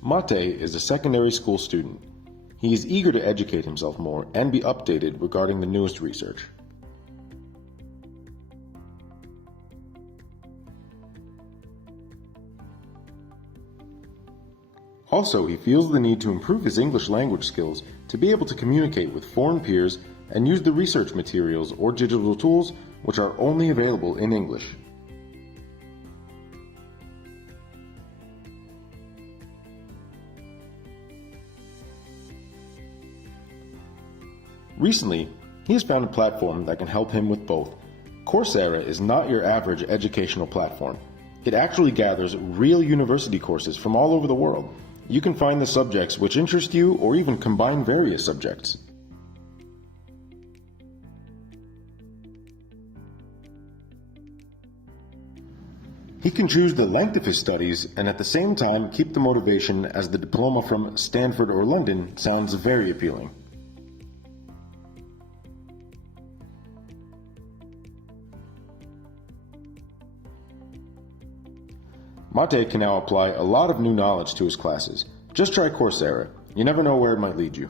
Mate is a secondary school student. He is eager to educate himself more and be updated regarding the newest research. Also, he feels the need to improve his English language skills to be able to communicate with foreign peers and use the research materials or digital tools which are only available in English. Recently, he has found a platform that can help him with both. COURSERA is not your average educational platform. It actually gathers real university courses from all over the world. You can find the subjects which interest you or even combine various subjects. He can choose the length of his studies and at the same time keep the motivation, as the diploma from Stanford or London sounds very appealing. Mate can now apply a lot of new knowledge to his classes. Just try COURSERA. You never know where it might lead you.